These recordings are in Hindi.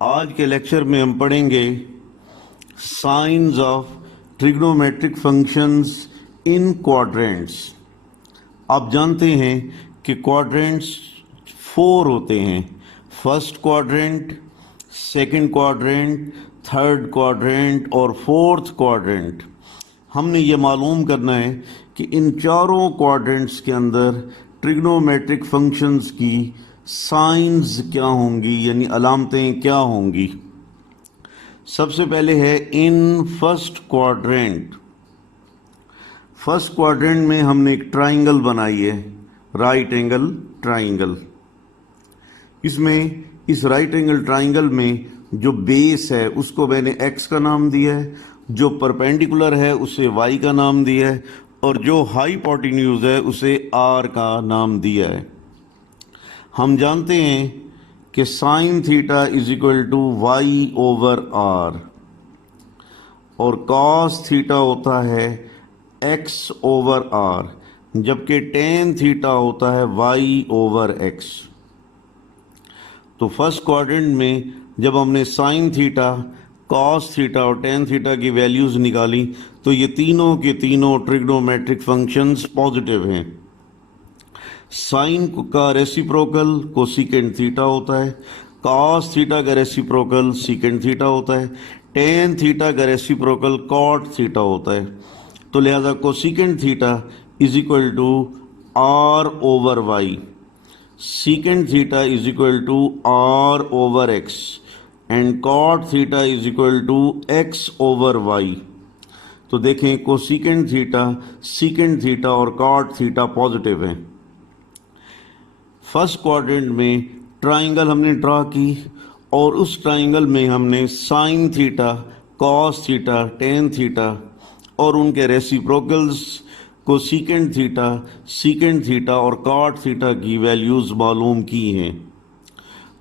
आज के लेक्चर में हम पढ़ेंगे science of trigonometric functions in quadrants. आप जानते हैं कि क्वाड्रेंट्स 4 होते हैं। First quadrant, second quadrant, third quadrant और फोर्थ क्वाड्रेंट। हमने ये मालूम करना है कि इन चारों क्वाड्रेंट्स के अंदर ट्रिग्नोमेट्रिक फंक्शंस की साइंस क्या होंगी, यानी अलामतें क्या होंगी। सबसे पहले है in first quadrant. First quadrant में हमने एक ट्राइंगल बनाई है, राइट एंगल ट्राइंगल। इसमें इस राइट एंगल ट्राइंगल में जो बेस है उसको मैंने x का नाम दिया है, जो परपेंडिकुलर है उसे y का नाम दिया है और जो हाइपोटेन्यूज है उसे r का नाम दिया है। हम जानते हैं कि sine theta is equal to y over r और कॉस थीटा होता है एक्स ओवर आर, जबकि टेन थीटा होता है वाई ओवर एक्स। तो फर्स्ट क्वाड्रेंट में जब हमने साइन थीटा, कॉस थीटा और टेन थीटा की वैल्यूज निकाली तो ये तीनों के तीनों ट्रिग्नोमेट्रिक फंक्शंस पॉजिटिव हैं। साइन का रेसिप्रोकल कोसिकेंट थीटा होता है, कॉस थीटा का रेसिप्रोकल सीकेंट थीटा होता है, टेन थीटा का रेसिप्रोकल कॉट थीटा होता है। तो लिहाजा cosecant theta is equal to r over y, secant theta is equal to r over x and cot theta is equal to x over y. तो देखें कोसिकेंट थीटा, सीकेंट थीटा और कॉट थीटा पॉजिटिव हैं। फर्स्ट क्वाड्रेंट में ट्राइंगल हमने ड्रा की और उस ट्राइंगल में हमने sine theta, cos theta, tan theta और उनके reciprocals cosecant theta, secant theta और कॉट थीटा की वैल्यूज़ मालूम की हैं।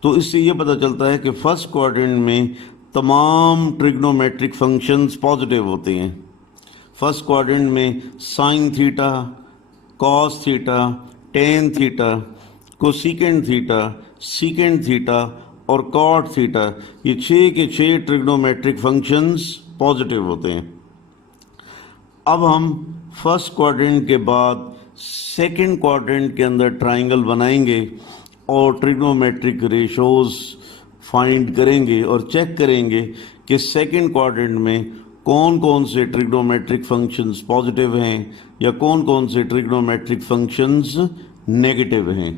तो इससे ये पता चलता है कि फर्स्ट क्वाड्रेंट में तमाम ट्रिग्नोमेट्रिक फंक्शंस पॉजिटिव होते हैं। फर्स्ट क्वाड्रेंट में sine theta, cos theta, tan theta, cosecant theta, secant theta और कॉट थीटा, ये 6 के 6 ट्रिग्नोमेट्रिक फंक्शंस पॉजिटिव होते हैं। अब हम फर्स्ट क्वाड्रेंट के बाद सेकंड क्वाड्रेंट के अंदर ट्राइंगल बनाएंगे और ट्रिग्नोमेट्रिक रेशोज फाइंड करेंगे और चेक करेंगे कि सेकंड क्वाड्रेंट में कौन कौन से ट्रिग्नोमेट्रिक फंक्शंस पॉजिटिव हैं या कौन कौन से ट्रिग्नोमेट्रिक फंक्शंस नेगेटिव हैं।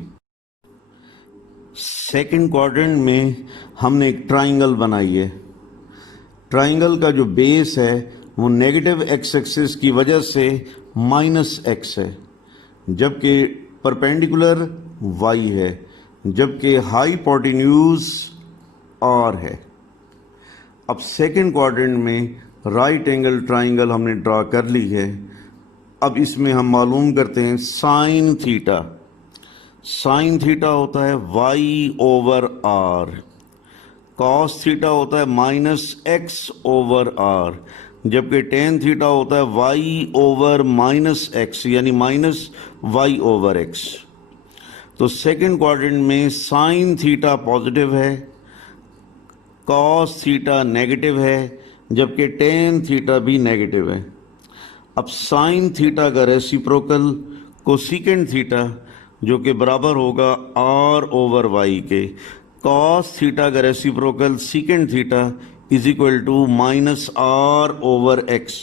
सेकंड क्वाड्रेंट में हमने एक ट्राइंगल बनाई है। ट्राइंगल का जो बेस है वो नेगेटिव एक्स एक्सिस की वजह से माइनस एक्स है, जबकि परपेंडिकुलर वाई है, जबकि हाइपोटेन्यूज आर है। अब सेकंड क्वाड्रेंट में राइट एंगल ट्राइंगल हमने ड्रा कर ली है। अब इसमें हम मालूम करते हैं साइन थीटा। साइन थीटा होता है y over are, cos theta होता है माइनस एक्स ओवर आर, जबकि टेन थीटा होता है वाई ओवर माइनस एक्स यानी माइनस वाई ओवर एक्स। तो सेकंड क्वाड्रेंट में साइन थीटा पॉजिटिव है, कॉस थीटा नेगेटिव है, जबकि टेन थीटा भी नेगेटिव है। अब साइन थीटा का रेसिप्रोकल कोसिकेंट थीटा जो कि बराबर होगा आर ओवर वाई के, कॉस थीटा का reciprocal secant theta is equal to minus r over x.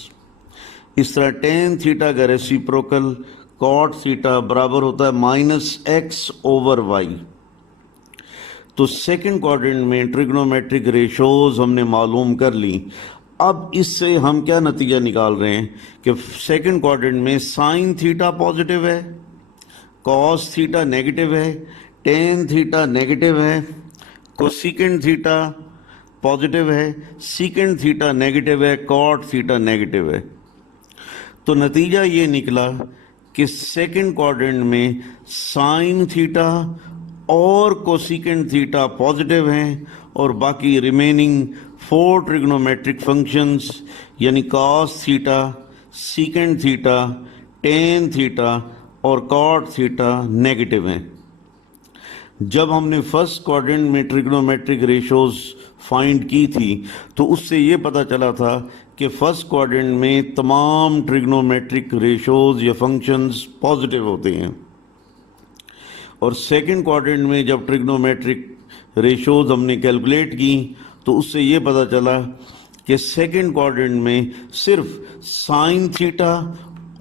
इस तरह टेन थीटा का रेसिप्रोकल कॉट थीटा बराबर होता है माइनस एक्स ओवर वाई। तो सेकंड क्वाड्रेंट में ट्रिग्नोमेट्रिक रेशोज हमने मालूम कर ली। अब इससे हम क्या नतीजा निकाल रहे हैं कि सेकंड क्वाड्रेंट में साइन थीटा पॉजिटिव है, कॉस थीटा नेगेटिव है, टेन थीटा नेगेटिव है, कोसिकेंट थीटा पॉजिटिव है, सीकेंट थीटा नेगेटिव है, कॉट थीटा नेगेटिव है। तो नतीजा ये निकला कि सेकंड क्वाड्रेंट में साइन थीटा और कोसिकेंट थीटा पॉजिटिव हैं और बाकी रिमेनिंग 4 ट्रिग्नोमेट्रिक फंक्शंस यानी cos theta, secant theta, tan theta और कॉट थीटा नेगेटिव हैं। जब हमने फर्स्ट क्वाड्रेंट में ट्रिग्नोमेट्रिक रेशोज फाइंड की थी तो उससे ये पता चला था कि फर्स्ट क्वाड्रेंट में तमाम ट्रिग्नोमेट्रिक रेशोज या फंक्शंस पॉजिटिव होते हैं, और सेकंड क्वाड्रेंट में जब ट्रिग्नोमेट्रिक रेशोज हमने कैलकुलेट की तो उससे ये पता चला कि सेकंड क्वाड्रेंट में सिर्फ साइन थीटा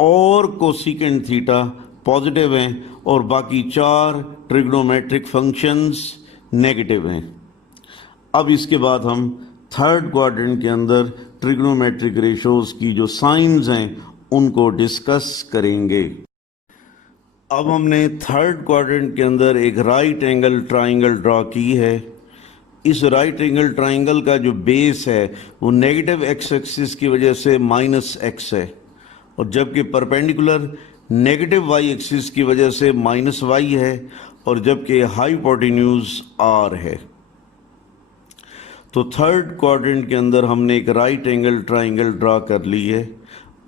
और कोसेकेंट थीटा पॉजिटिव हैं और बाकी चार ट्रिग्नोमेट्रिक फंक्शंस नेगेटिव हैं। अब इसके बाद हम थर्ड क्वाड्रेंट के अंदर ट्रिग्नोमेट्रिक रेशोज की जो साइंस हैं उनको डिस्कस करेंगे। अब हमने थर्ड क्वाड्रेंट के अंदर एक राइट एंगल ट्राइंगल ड्रा की है। इस राइट एंगल ट्राइंगल का जो बेस है वो नेगेटिव एक्स एक्सिस की वजह से माइनस एक्स है, और जबकि परपेंडिकुलर नेगेटिव वाई एक्सिस की वजह से माइनस वाई है, और जबकि हाइपोटेन्यूज आर है। तो थर्ड क्वाड्रेंट के अंदर हमने एक राइट एंगल ट्राइंगल ड्रा कर ली है।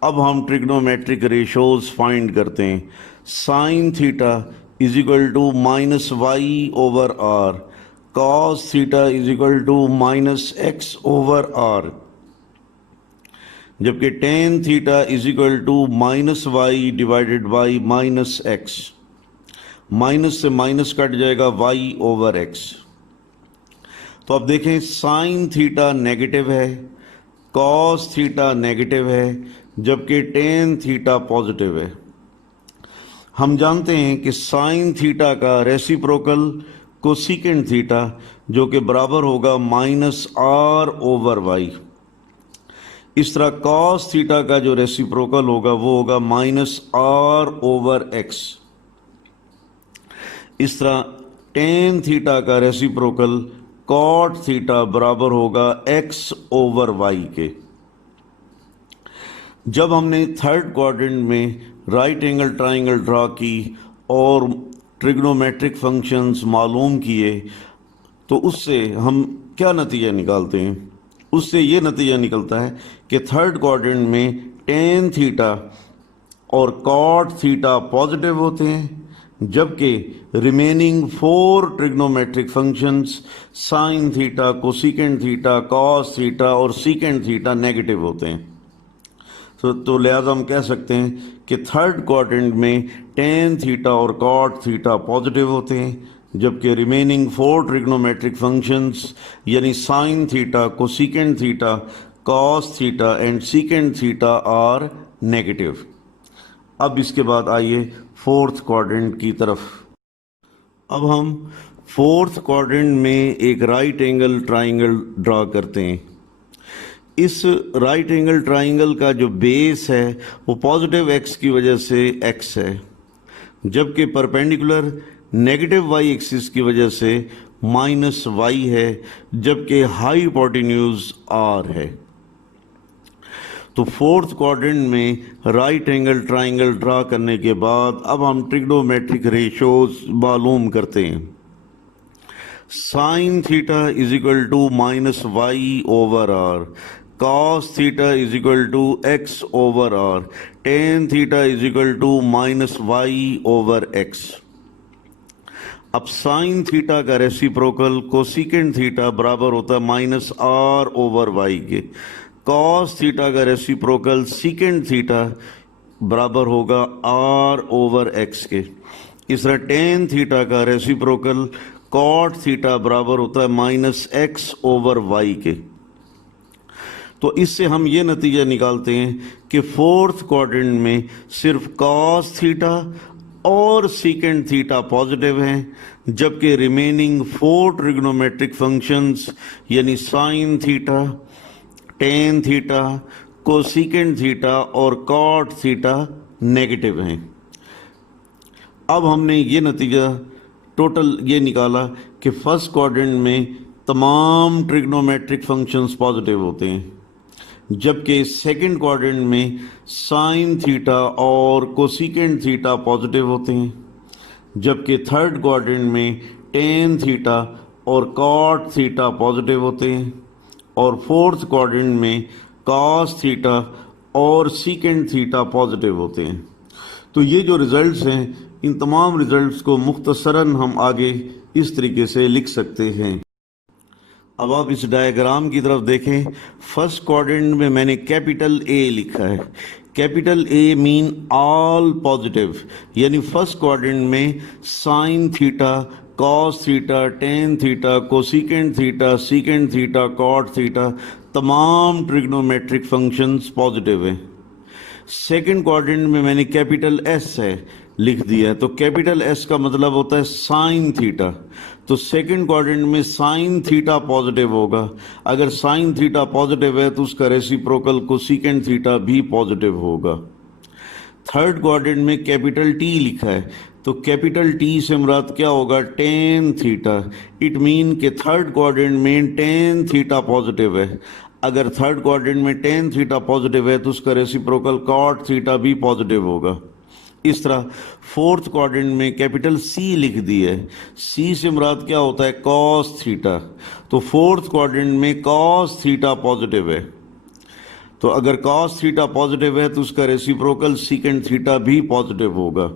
अब हम ट्रिग्नोमेट्रिक रेशोज फाइंड करते हैं। Sine theta is equal to minus Y over are, cos theta is equal to minus x over are, जबकि tan theta is equal to minus Y divided by minus X. Minus से माइनस कट जाएगा वाई ओवर एक्स। तो अब देखें, साइन थीटा नेगेटिव है, कॉस थीटा नेगेटिव है, जबकि टेन थीटा पॉजिटिव है। हम जानते हैं कि साइन थीटा का रेसिप्रोकल कोसेकेंट थीटा जो कि बराबर होगा माइनस आर ओवर वाई। इस तरह कॉस थीटा का जो रेसिप्रोकल होगा वो होगा माइनस आर ओवर एक्स। इस तरह टेन थीटा का रेसिप्रोकल कॉट थीटा बराबर होगा एक्स ओवर वाई के। जब हमने थर्ड क्वाड्रेंट में राइट एंगल ट्राइंगल ड्रा की और ट्रिग्नोमेट्रिक फंक्शंस मालूम किए तो उससे हम क्या नतीजा निकालते हैं? उससे ये नतीजा निकलता है कि थर्ड क्वाड्रेंट में टेन थीटा और कॉट थीटा पॉजिटिव होते हैं, जबकि remaining four trigonometric functions sine theta, cosecant theta, cos theta और सीकेंट थीटा नेगेटिव होते हैं। तो लिहाजा हम कह सकते हैं कि थर्ड क्वाड्रेंट में टेन थीटा और कॉट थीटा पॉजिटिव होते हैं, जबकि रिमेनिंग फोर ट्रिग्नोमेट्रिक फंक्शंस यानी sine theta, cosecant theta, cos theta and secant theta are negative. अब इसके बाद आइए फोर्थ क्वाड्रेंट की तरफ। अब हम फोर्थ क्वाड्रेंट में एक राइट एंगल ट्राइंगल ड्रा करते हैं। इस राइट एंगल ट्राइंगल का जो बेस है वो पॉजिटिव एक्स की वजह से एक्स है, जबकि परपेंडिकुलर नेगेटिव वाई एक्सिस की वजह से माइनस वाई है, जबकि हाइपोटेन्यूज आर है। तो फोर्थ क्वाड्रेंट में राइट एंगल ट्राइंगल ड्रा करने के बाद अब हम ट्रिग्नोमेट्रिक रेशोज मालूम करते हैं। Sine theta is equal to minus Y over are, cos theta is equal to x over r, tan theta is equal to minus Y over x. अब साइन थीटा का रेसिप्रोकल कोसेकेंट थीटा बराबर होता है माइनस आर ओवर वाई के। कॉस थीटा का रेसिप्रोकल सीकेंट थीटा बराबर होगा आर ओवर एक्स के। इस तरह टेन थीटा का रेसिप्रोकल कॉट थीटा बराबर होता है माइनस एक्स ओवर वाई के। तो इससे हम ये नतीजा निकालते हैं कि फोर्थ क्वाड्रेंट में सिर्फ कॉस थीटा और सीकेंट थीटा पॉजिटिव हैं, जबकि रिमेनिंग फोर ट्रिग्नोमेट्रिक फंक्शंस यानी sine theta, tan theta, cosecant theta और कॉट थीटा नेगेटिव हैं। अब हमने ये नतीजा टोटल ये निकाला कि फर्स्ट क्वाड्रेंट में तमाम ट्रिग्नोमेट्रिक फंक्शंस पॉजिटिव होते हैं, जबकि सेकंड क्वाड्रेंट में साइन थीटा और कोसेकेंट थीटा पॉजिटिव होते हैं, जबकि थर्ड क्वाड्रेंट में टेन थीटा और कॉट थीटा पॉजिटिव होते हैं, और फोर्थ क्वाड्रेंट में कॉस थीटा और सीकेंट थीटा पॉजिटिव होते हैं। तो ये जो रिजल्ट्स हैं इन तमाम रिजल्ट्स को मुख्तसरन हम आगे इस तरीके से लिख सकते हैं। अब आप इस डायग्राम की तरफ देखें, फर्स्ट क्वाड्रेंट में मैंने कैपिटल ए लिखा है। Capital A mean all positive, यानी फर्स्ट क्वाड्रेंट में sine theta, cos theta, tan theta, cosecant theta, secant theta, cot theta, तमाम ट्रिग्नोमेट्रिक फंक्शंस पॉजिटिव हैं। सेकंड क्वाड्रेंट में मैंने कैपिटल एस है लिख दिया है, तो कैपिटल एस का मतलब होता है साइन थीटा, तो सेकंड क्वाड्रेंट में साइन थीटा पॉजिटिव होगा। अगर साइन थीटा पॉजिटिव है तो उसका रेसिप्रोकल कोसिकेंट थीटा भी पॉजिटिव होगा। थर्ड क्वाड्रेंट में कैपिटल टी लिखा है, तो कैपिटल टी से मुराद क्या होगा, टेन थीटा। इट मीन कि थर्ड क्वाड्रेंट में टेन थीटा पॉजिटिव है। अगर थर्ड क्वाड्रेंट में टेन थीटा पॉजिटिव है तो उसका रेसिप्रोकल कॉट थीटा भी पॉजिटिव होगा। इस तरह फोर्थ क्वाड्रेंट में कैपिटल सी लिख दी है, सी से मुराद क्या होता है, कॉस थीटा, तो फोर्थ क्वाड्रेंट में कॉस थीटा पॉजिटिव है। तो अगर कॉस थीटा पॉजिटिव है तो उसका रेसिप्रोकल सीकेंट थीटा भी पॉजिटिव होगा।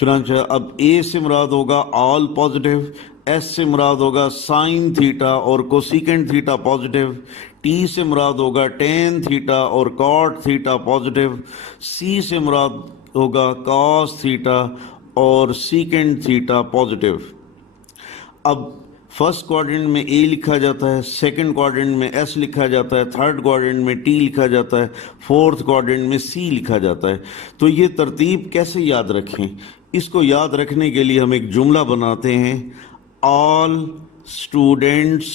चुनांचे अब ए से मुराद होगा ऑल पॉजिटिव, एस से मुराद होगा साइन थीटा और कोसिकेंट थीटा पॉजिटिव, टी से मुराद होगा टेन थीटा और कॉट थीटा पॉजिटिव, सी से मुराद होगा कॉस थीटा और सीकेंट थीटा पॉजिटिव। अब फर्स्ट क्वाड्रेंट में ए लिखा जाता है, सेकंड क्वाड्रेंट में एस लिखा जाता है, थर्ड क्वाड्रेंट में टी लिखा जाता है, फोर्थ क्वाड्रेंट में सी लिखा जाता है। तो ये तरतीब कैसे याद रखें, इसको याद रखने के लिए हम एक जुमला बनाते हैं, ऑल स्टूडेंट्स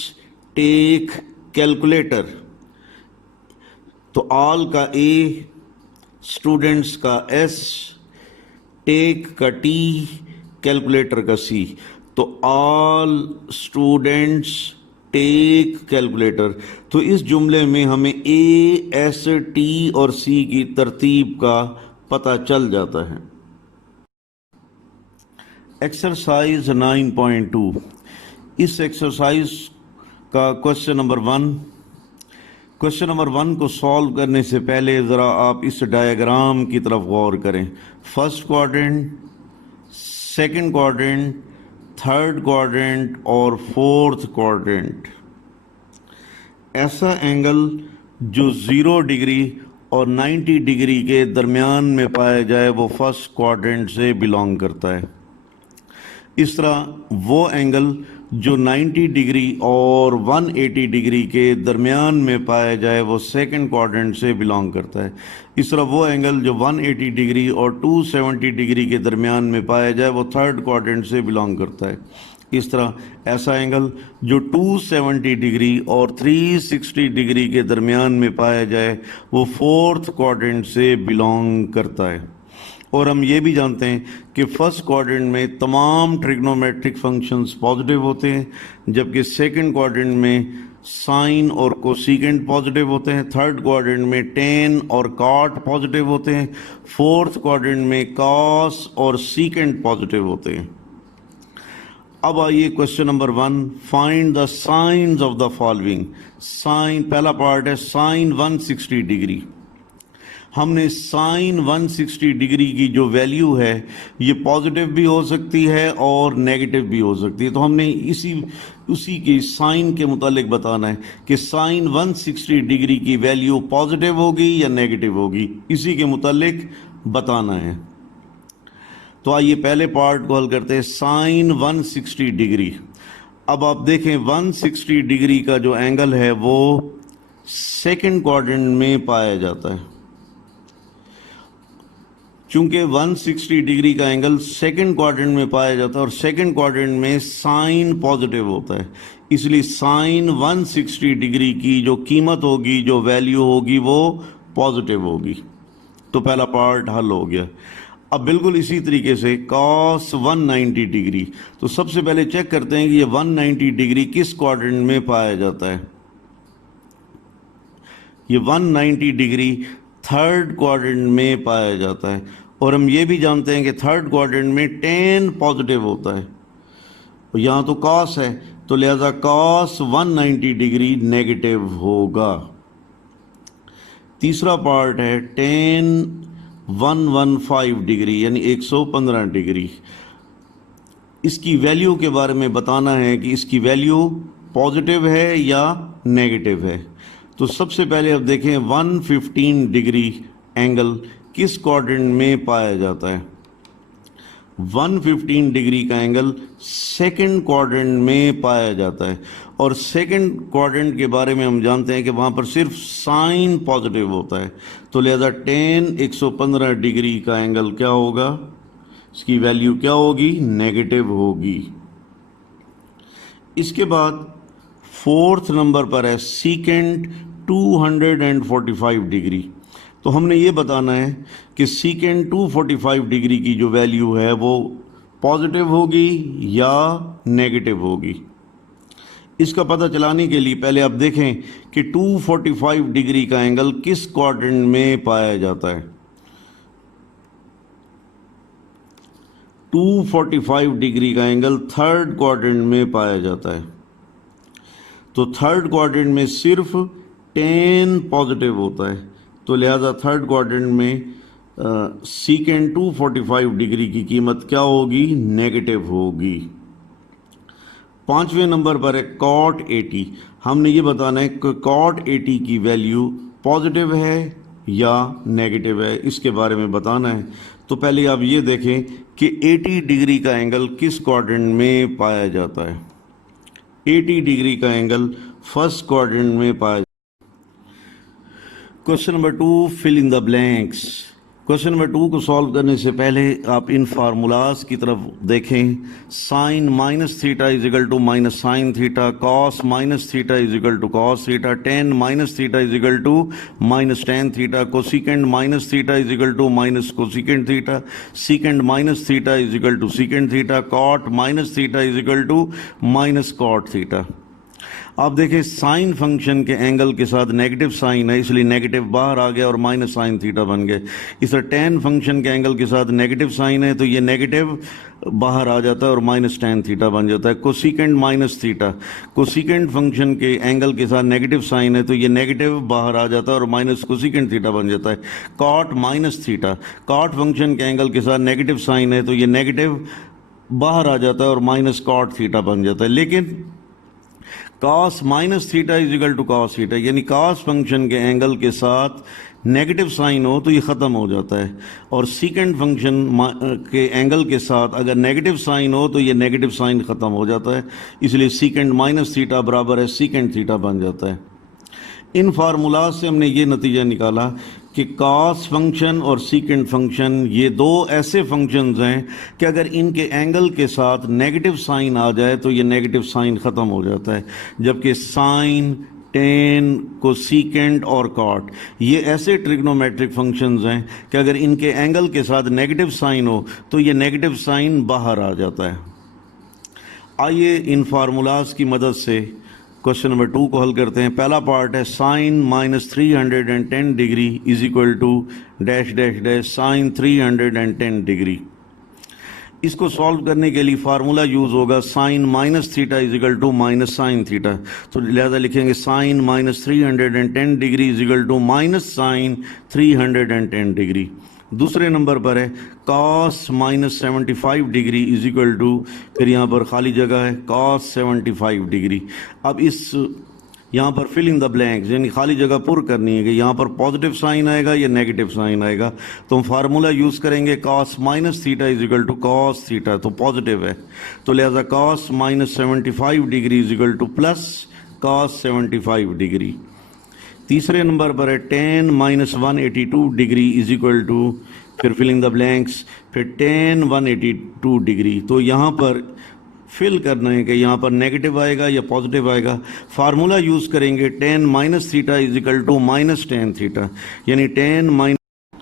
टेक कैलकुलेटर। तो ऑल का ए, स्टूडेंट्स का एस, टेक का टी, कैलकुलेटर का सी, तो ऑल स्टूडेंट्स टेक कैलकुलेटर। तो इस जुमले में हमें ए, एस, टी और सी की तरतीब का पता चल जाता है। एक्सरसाइज 9.2, इस एक्सरसाइज का क्वेश्चन नंबर 1, क्वेश्चन नंबर 1 को सॉल्व करने से पहले ज़रा आप इस डायग्राम की तरफ गौर करें। First quadrant, second quadrant, third quadrant और फोर्थ क्वाड्रेंट। ऐसा एंगल जो 0 डिग्री और 90 डिग्री के दरमियान में पाया जाए वो फर्स्ट क्वाड्रेंट से बिलोंग करता है। इस तरह वो एंगल जो 90 डिग्री और 180 डिग्री के दरमियान में पाया जाए वो सेकंड क्वाड्रेंट से बिलोंग करता है। इस तरह वो एंगल जो 180 डिग्री और 270 डिग्री के दरमियान में पाया जाए वो थर्ड क्वाड्रेंट से बिलोंग करता है। इस तरह ऐसा एंगल जो 270 डिग्री और 360 डिग्री के दरमियान में पाया जाए वो फोर्थ क्वाड्रेंट से बिलोंग करता है। और हम ये भी जानते हैं कि फर्स्ट क्वाड्रेंट में तमाम ट्रिग्नोमेट्रिक फंक्शंस पॉजिटिव होते हैं, जबकि सेकंड क्वाड्रेंट में साइन और कोसिकेंट पॉजिटिव होते हैं, थर्ड क्वाड्रेंट में टेन और कॉट पॉजिटिव होते हैं, फोर्थ क्वाड्रेंट में कॉस और सीकेंट पॉजिटिव होते हैं। अब आइए question number 1, find the sines of the following. Sine, पहला पार्ट है साइन 160 डिग्री। हमने साइन 160 डिग्री की जो वैल्यू है ये पॉजिटिव भी हो सकती है और नेगेटिव भी हो सकती है, तो हमने उसी की साइन के मुतालिक बताना है कि साइन 160 डिग्री की वैल्यू पॉजिटिव होगी या नेगेटिव होगी, इसी के मुतालिक बताना है। तो आइए पहले पार्ट को हल करते हैं, साइन 160 डिग्री। अब आप देखें 160 डिग्री का जो एंगल है वो सेकंड क्वाड्रेंट में पाया जाता है। चूंकि 160 डिग्री का एंगल सेकंड क्वाड्रेंट में पाया जाता है और सेकंड क्वाड्रेंट में साइन पॉजिटिव होता है, इसलिए साइन 160 डिग्री की जो कीमत होगी, जो वैल्यू होगी वो पॉजिटिव होगी। तो पहला पार्ट हल हो गया। अब बिल्कुल इसी तरीके से कॉस 190 डिग्री, तो सबसे पहले चेक करते हैं कि ये 190 डिग्री किस क्वाड्रेंट में पाया जाता है। ये 190 डिग्री थर्ड क्वाड्रेंट में पाया जाता है और हम ये भी जानते हैं कि थर्ड क्वाड्रेंट में टेन पॉजिटिव होता है, और यहाँ तो कॉस है तो लिहाजा कॉस 190 डिग्री नेगेटिव होगा। तीसरा पार्ट है टेन 115 डिग्री यानी 115 डिग्री। इसकी वैल्यू के बारे में बताना है कि इसकी वैल्यू पॉजिटिव है या नेगेटिव है। तो सबसे पहले अब देखें 115 डिग्री एंगल किस क्वाड्रेंट में पाया जाता है। 115 डिग्री का एंगल सेकंड क्वाड्रेंट में पाया जाता है, और सेकंड क्वाड्रेंट के बारे में हम जानते हैं कि वहाँ पर सिर्फ साइन पॉजिटिव होता है। तो लिहाजा 115 डिग्री का एंगल क्या होगा, इसकी वैल्यू क्या होगी, नेगेटिव होगी। इसके बाद फोर्थ नंबर पर है सीकेंट 245 डिग्री। तो हमने ये बताना है कि सीकेंट 245 डिग्री की जो वैल्यू है वो पॉजिटिव होगी या नेगेटिव होगी। इसका पता चलाने के लिए पहले आप देखें कि 245 डिग्री का एंगल किस क्वाड्रेंट में पाया जाता है। 245 डिग्री का एंगल थर्ड क्वाड्रेंट में पाया जाता है। तो थर्ड क्वाड्रेंट में सिर्फ 10 पॉजिटिव होता है, तो लिहाजा थर्ड क्वाड्रेंट में सीकेंट 245 डिग्री की कीमत क्या होगी, नेगेटिव होगी। पांचवें नंबर पर है कॉट 80। हमने ये बताना है कि कॉट 80 की वैल्यू पॉजिटिव है या नेगेटिव है, इसके बारे में बताना है। तो पहले आप ये देखें कि 80 डिग्री का एंगल किस क्वाड्रेंट में पाया जाता है। 80 डिग्री का एंगल फर्स्ट क्वाड्रेंट में पाया जाता है। Question number 2, fill in the blanks. Question number 2 को सॉल्व करने से पहले आप इन फार्मूलाज की तरफ देखें। Sine minus theta is equal to minus sine theta, cos minus theta is equal to cos theta, tan minus theta is equal to minus tan theta, cosecant minus theta is equal to minus cosecant theta, secant minus theta is equal to secant theta, cot minus theta is equal to minus cot theta. आप देखें साइन फंक्शन के एंगल के साथ नेगेटिव साइन है, इसलिए नेगेटिव बाहर आ गया और माइनस साइन थीटा बन गए। इस तरह टेन फंक्शन के एंगल के साथ नेगेटिव साइन है तो ये नेगेटिव बाहर आ जाता है और माइनस टेन थीटा बन जाता है। Cosecant minus theta, cosecant function के एंगल के साथ नेगेटिव साइन है तो ये नेगेटिव बाहर आ जाता है और माइनस कोसिकेंड थीटा बन जाता है। Cot minus theta, cot function के एंगल के साथ नेगेटिव साइन है तो ये नेगेटिव बाहर आ जाता है और माइनस कॉट थीटा बन जाता है। लेकिन cos minus theta is equal to cos theta, यानी cos फंक्शन के एंगल के साथ नेगेटिव साइन हो तो ये ख़त्म हो जाता है, और सीकेंड फंक्शन के एंगल के साथ अगर नेगेटिव साइन हो तो ये नेगेटिव साइन ख़त्म हो जाता है, इसलिए सीकेंड माइनस थीटा बराबर है सीकेंड थीटा बन जाता है। इन फार्मूलाज से हमने ये नतीजा निकाला कि कॉस फंक्शन और सीकेंड फंक्शन ये दो ऐसे फंक्शंस हैं कि अगर इनके एंगल के साथ नेगेटिव साइन आ जाए तो ये नेगेटिव साइन ख़त्म हो जाता है, जबकि साइन, टेन, कोसिकेंड और कॉट ये ऐसे ट्रिग्नोमेट्रिक फंक्शंस हैं कि अगर इनके एंगल के साथ नेगेटिव साइन हो तो ये नेगेटिव साइन बाहर आ जाता है। आइए इन फार्मूलाज की मदद से क्वेश्चन नंबर 2 को हल करते हैं। पहला पार्ट है sine minus 310 degree is equal to dash dash dash sine 310 degree. इसको सॉल्व करने के लिए फार्मूला यूज़ होगा sine minus theta is equal to minus sine theta, तो लिहाजा लिखेंगे sine minus 310 degree is equal to minus sine 310 degree. दूसरे नंबर पर है cos minus 75 degree is equal to, फिर यहाँ पर खाली जगह है कॉस 75 डिग्री। अब इस यहाँ पर फिल इन द ब्लैंक्स यानी खाली जगह पुर करनी है कि यहाँ पर पॉजिटिव साइन आएगा या नेगेटिव साइन आएगा, तो हम फार्मूला यूज़ करेंगे cos minus theta is equal to cos theta, तो पॉजिटिव है, तो लिहाजा cos minus 75 degree is equal to plus cos 75 degree. तीसरे नंबर पर है tan minus 182 degree is equal to, फिर फिलिंग द ब्लैंक्स, फिर टेन 182 डिग्री। तो यहाँ पर फिल करना है कि यहाँ पर नेगेटिव आएगा या पॉजिटिव आएगा। फार्मूला यूज़ करेंगे tan minus theta is equal to minus tan theta, यानी टेन माइनस।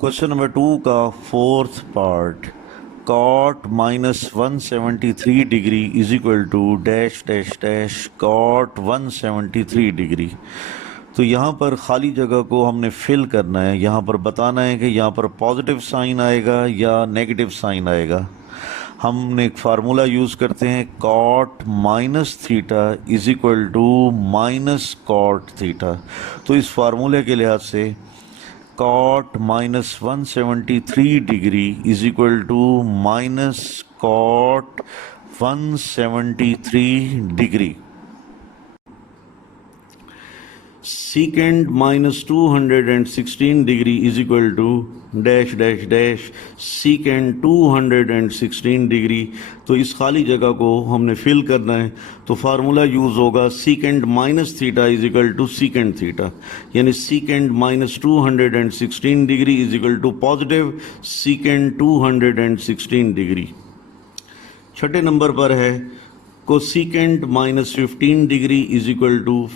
क्वेश्चन नंबर 2 का fourth part, cot minus 173 degree is equal to dash dash dash cot 173 degree. तो यहाँ पर खाली जगह को हमने फिल करना है, यहाँ पर बताना है कि यहाँ पर पॉजिटिव साइन आएगा या नेगेटिव साइन आएगा। हमने एक फार्मूला यूज़ करते हैं cot minus theta is equal to minus cot theta, तो इस फार्मूले के लिहाज से cot minus 173 degree is equal to minus cot 173 degree. Secant minus 216 degree is equal to dash dash dash secant 216 degree. तो इस खाली जगह को हमने फिल करना है, तो फार्मूला यूज होगा secant minus theta is equal to secant theta, यानी secant minus 216 degree is equal to positive secant 216 degree. छठे नंबर पर है cosecant minus 15 degree is equal to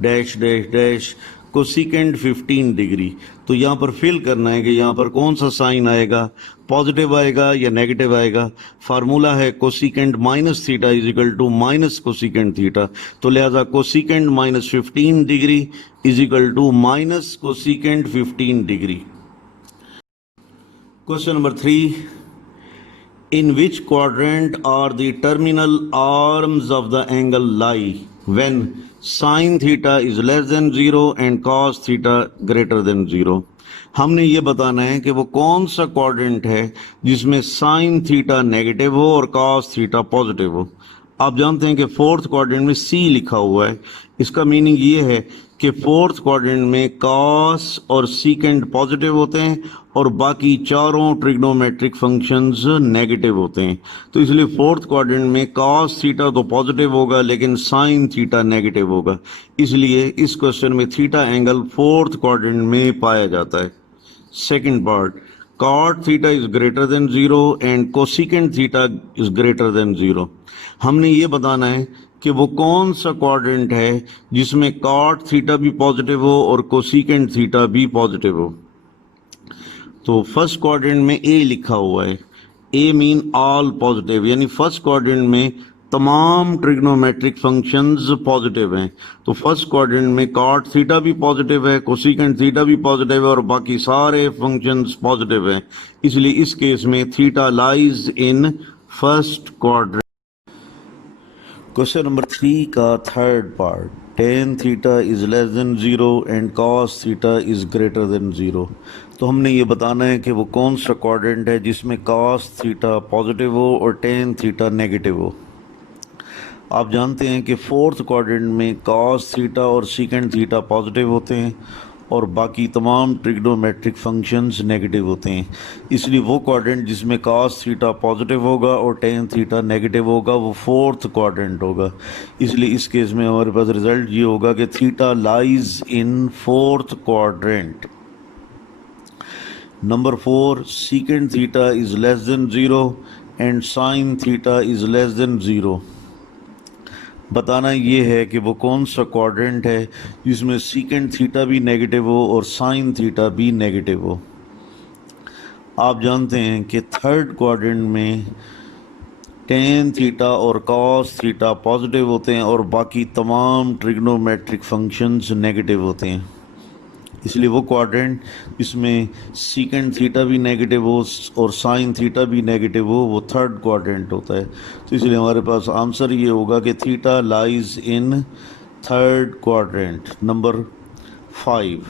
dash dash dash cosecant 15 degree. तो यहाँ पर फिल करना है कि यहाँ पर कौन सा साइन आएगा, पॉजिटिव आएगा या नेगेटिव आएगा। फार्मूला है cosecant minus theta is equal to minus cosecant theta, तो लिहाजा cosecant minus 15 degree is equal to minus cosecant 15 degree. Question number 3, in which quadrant are the terminal arms of the angle lie when sin theta is less than 0 and cos theta greater than 0। हमने ये बताना है कि वो कौन सा क्वाड्रेंट है जिसमें sin थीटा नेगेटिव हो और cos थीटा पॉजिटिव हो। आप जानते हैं कि फोर्थ क्वाड्रेंट में C लिखा हुआ है, इसका मीनिंग ये है कि फोर्थ क्वाड्रेंट में cos और secant पॉजिटिव होते हैं और बाकी चारों ट्रिग्नोमेट्रिक फंक्शंस नेगेटिव होते हैं। तो इसलिए फोर्थ क्वाड्रेंट में cos थीटा तो पॉजिटिव होगा लेकिन sin थीटा नेगेटिव होगा, इसलिए इस क्वेश्चन में थीटा एंगल फोर्थ क्वाड्रेंट में पाया जाता है। Second part, cot theta is greater than 0 and cosecant theta is greater than 0। हमने ये बताना है कि वो कौन सा क्वाड्रेंट है जिसमें cot थीटा भी पॉजिटिव हो और कोसिकेंट थीटा भी पॉजिटिव हो। तो फर्स्ट क्वाड्रेंट में ए लिखा हुआ है, ए मीन ऑल पॉजिटिव, यानी फर्स्ट क्वाड्रेंट में तमाम ट्रिग्नोमेट्रिक फंक्शंस पॉजिटिव हैं। तो फर्स्ट क्वाड्रेंट में cot थीटा भी पॉजिटिव है, कोसिकेंट थीटा भी पॉजिटिव है और बाकी सारे फंक्शंस पॉजिटिव हैं, इसलिए इस केस में theta lies in first quadrant. Question number 3 का third part, tan theta is less than 0 and cos theta is greater than 0। तो हमने ये बताना है कि वो कौन सा क्वाड्रेंट है जिसमें cos थीटा पॉजिटिव हो और tan थीटा नेगेटिव हो। आप जानते हैं कि फोर्थ क्वाड्रेंट में cos थीटा और secant थीटा पॉजिटिव होते हैं और बाकी तमाम ट्रिग्नोमेट्रिक फंक्शंस नेगेटिव होते हैं, इसलिए वो क्वाड्रेंट जिसमें cos थीटा पॉजिटिव होगा और tan थीटा नेगेटिव होगा वो फोर्थ क्वाड्रेंट होगा। इसलिए इस केस में हमारे पास रिजल्ट ये होगा कि theta lies in fourth quadrant. Number 4, secant theta is less than 0 and sin theta is less than 0। बताना ये है कि वो कौन सा क्वाड्रेंट है जिसमें secant थीटा भी नेगेटिव हो और sin थीटा भी नेगेटिव हो। आप जानते हैं कि थर्ड क्वाड्रेंट में tan थीटा और cos थीटा पॉजिटिव होते हैं और बाकी तमाम ट्रिग्नोमेट्रिक फंक्शंस नेगेटिव होते हैं, इसलिए वो क्वाड्रेंट जिसमें secant थीटा भी नेगेटिव हो और sin थीटा भी नेगेटिव हो वो थर्ड क्वाड्रेंट होता है। तो इसलिए हमारे पास आंसर ये होगा कि theta lies in third quadrant. Number 5,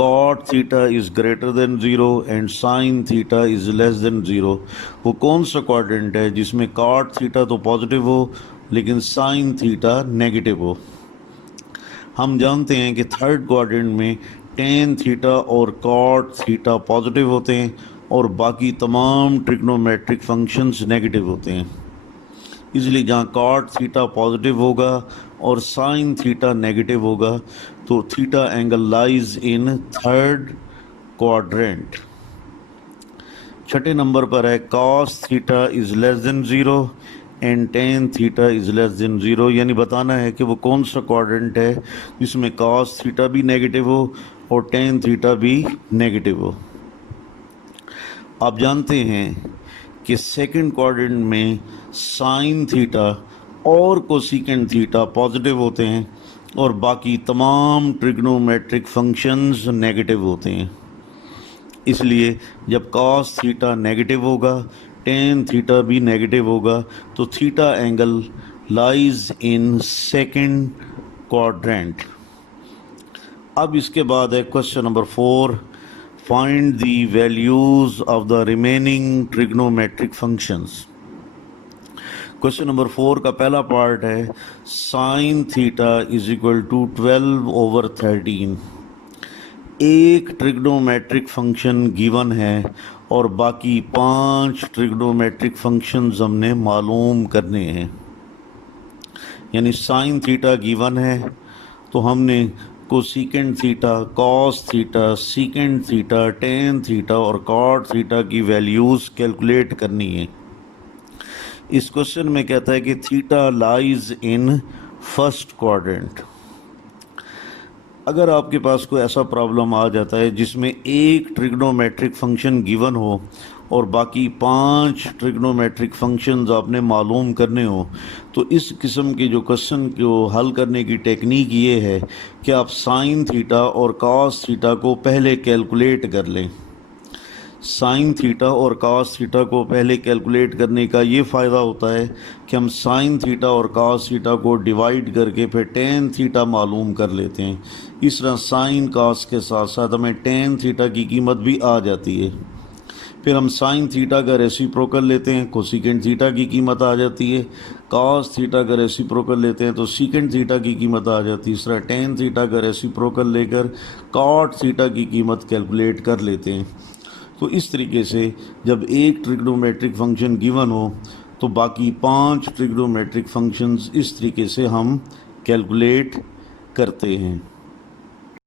cot theta is greater than 0 and sin theta is less than 0। वो कौन सा क्वाड्रेंट है जिसमें cot थीटा तो पॉजिटिव हो लेकिन sin थीटा नेगेटिव हो। हम जानते हैं कि थर्ड क्वाड्रेंट में tan थीटा और cot थीटा पॉजिटिव होते हैं और बाकी तमाम ट्रिग्नोमेट्रिक फंक्शंस नेगेटिव होते हैं, इसलिए जहाँ cot थीटा पॉजिटिव होगा और sin थीटा नेगेटिव होगा तो theta angle lies in third quadrant. छठे नंबर पर है cos theta is less than 0 and tan theta is less than 0, यानी बताना है कि वो कौन सा क्वाड्रेंट है जिसमें cos थीटा भी नेगेटिव हो और tan थीटा भी नेगेटिव हो। आप जानते हैं कि सेकंड क्वाड्रेंट में sin थीटा और कोसिकेंट थीटा पॉजिटिव होते हैं और बाकी तमाम ट्रिग्नोमेट्रिक फंक्शंस नेगेटिव होते हैं, इसलिए जब cos थीटा नेगेटिव होगा tan थीटा भी नेगेटिव होगा तो theta angle lies in second quadrant. अब इसके बाद है question number 4, find the values of the remaining trigonometric functions. Question number 4 का पहला पार्ट है sine theta is equal to 12/13। एक ट्रिग्नोमेट्रिक फंक्शन गिवन है और बाकी 5 ट्रिग्नोमेट्रिक फंक्शंस हमने मालूम करने हैं। यानी साइन थीटा गिवन है तो हमने cosecant theta, cos theta, secant theta, tan theta और कॉट थीटा की वैल्यूज़ कैलकुलेट करनी है। इस क्वेश्चन में कहता है कि theta lies in first quadrant. अगर आपके पास कोई ऐसा प्रॉब्लम आ जाता है जिसमें एक ट्रिग्नोमेट्रिक फंक्शन गिवन हो और बाकी 5 ट्रिग्नोमेट्रिक फंक्शंस आपने मालूम करने हो, तो इस किस्म के जो क्वेश्चन को हल करने की टेक्निक ये है कि आप साइन थीटा और कॉस थीटा को पहले कैलकुलेट कर लें। साइन थीटा और कॉस थीटा को पहले कैलकुलेट करने का ये फ़ायदा होता है कि हम साइन थीटा और कॉस थीटा को डिवाइड करके फिर टेन थीटा मालूम कर लेते हैं। इस तरह साइन कॉस के साथ साथ हमें टेन थीटा की कीमत भी आ जाती है। फिर हम साइन थीटा का रेसिप्रोकल लेते हैं, कोसेकेंट थीटा की कीमत आ जाती है। कॉस थीटा का रेसिप्रोकल लेते हैं तो सीकेंट थीटा की कीमत आ जाती है। इस तरह टेन थीटा का रेसिप्रोकल लेकर कॉट थीटा की कीमत कैलकुलेट कर लेते हैं। तो इस तरीके से जब एक ट्रिग्नोमेट्रिक फंक्शन गिवन हो तो बाकी 5 ट्रिग्नोमेट्रिक फंक्शंस इस तरीके से हम कैलकुलेट करते हैं।